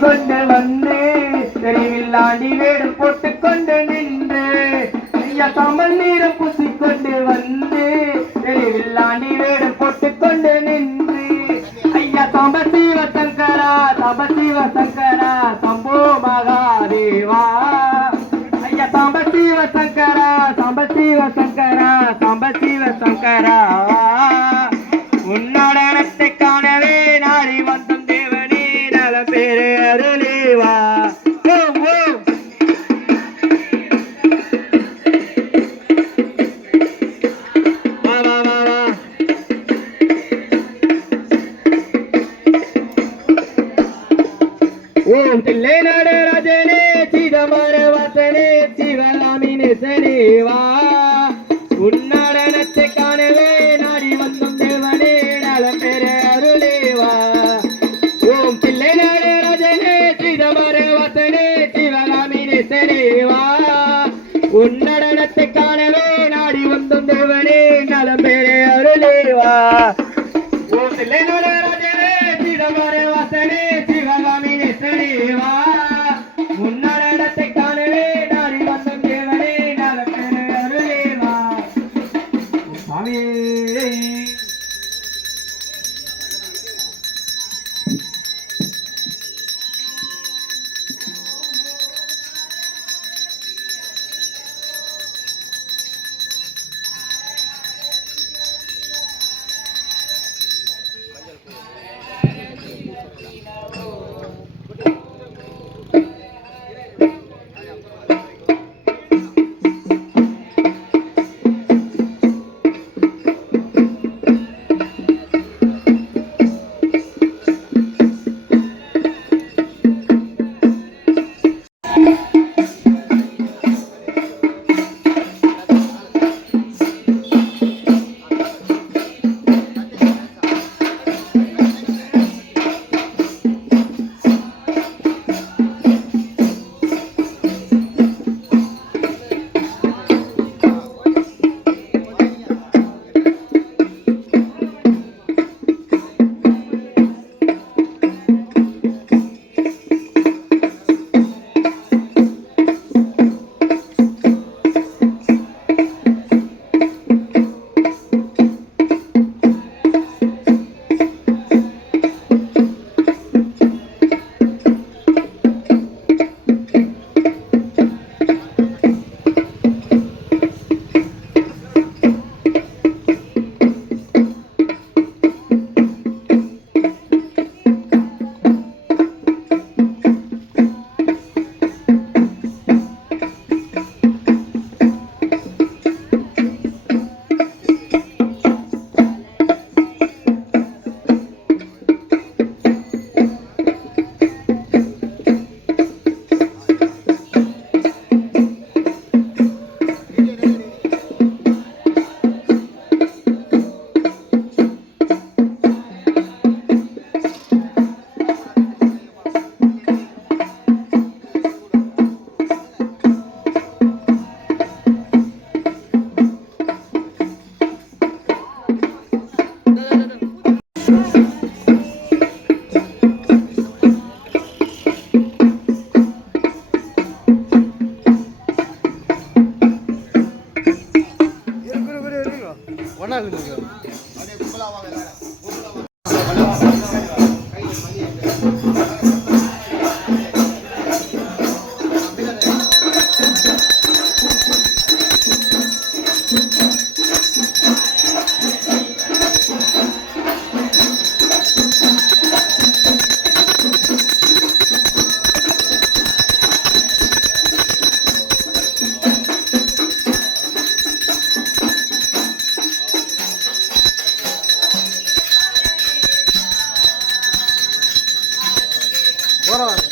கொண்டு வந்து தெருவில்லாண்டி வேடம் போட்டு கொண்டு நின்று ஐயா கமல் நீரம் பூசிக்கொண்டு வந்து தெருவில்லாண்டி வேடம் போட்டு கொண்டு நின்று ஐயா சம்பசிவ சங்கரா சம்போ மகாதேவா ஐயா சம்பசிவ சங்கரா உன்னடனத்தை காணவே நாடி வந்தம் தேவனே நல பேரு அருளேவா ஓம் தில்லை நடராஜனே சிதம்பர வாசனே சிவகாமி நேசனேவா உன்னடனத்தை காணவே நாடி வந்தம் தேவனே நலம் பெற அருளேவா ஓம் தில்லை நடராஜனே சிதம்பர வாசனே சிவகாமி நேசனேவா உன்னடனத்தை காணவே நாடி வந்தம் தேவனே நலம் பெற அருளேவா ஓம் தில்லை நடராஜனே சிதம்பர வாசனே சிவகாமி நேசனேவா உன்னடனத்தை காணவே நாடி வந்தம் தேவனே நலம் பெற அருளேவா சுவாமி ஒன்றா இருக்கு போகிறோம்.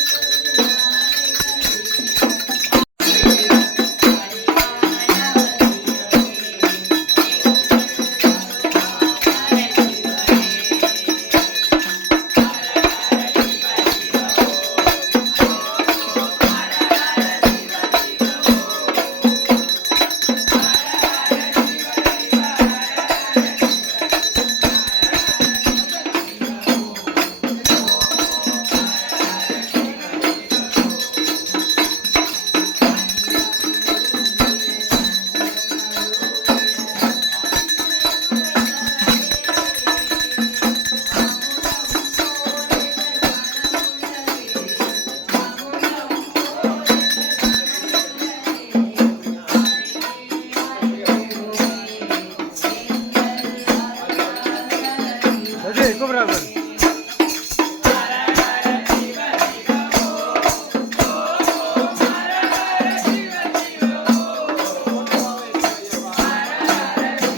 கூப்பிட்றாங்க.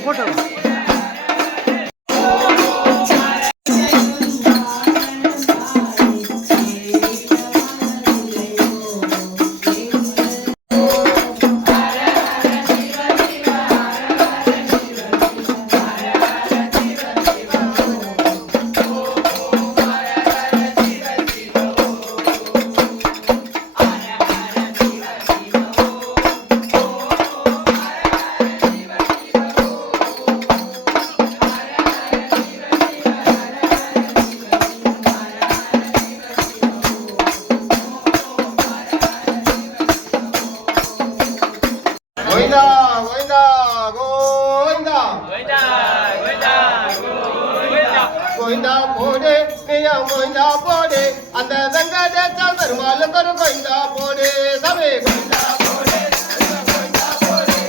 போட்டோ గోవిందా గోవిందా గోవిందా గోవిందా పోడే నియ గోవిందా పోడే அந்த வெங்கடேச பெருமாள் கரு గోవిందా పోడే సభే గోవిందా పోడే గోవిందా పోడే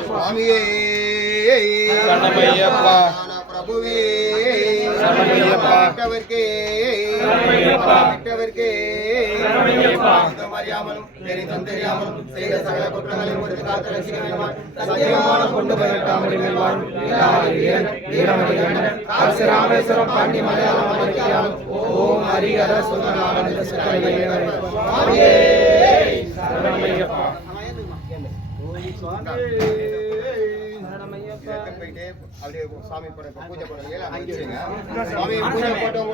சுவாமியே சரணமையப்பா. பிரபுவே சரணமையப்பா. விட்டவர்க்கே சரணமையப்பா. விட்டவர்க்கே சரணமையப்பா. அறியாமலும் தெரிந்தும் தெரியாமலும் செய்த சகல குற்றங்களையும் பொறுத்து காத்து ரசிக்க வேண்டுமாய் சத்தியமான கொண்டு போய்விட்டாமல் மேல்வாழும் ராமேஸ்வரம் பாண்டி மலையாளம் மலையாளம் ஓம் ஹரிஹர சுந்தரானந்த சுவாமியே சரணமையப்பா. போயிட்டு அப்படியே சாமி பூஜை பண்ணுங்க. சாமி பூஜை போட்டவங்க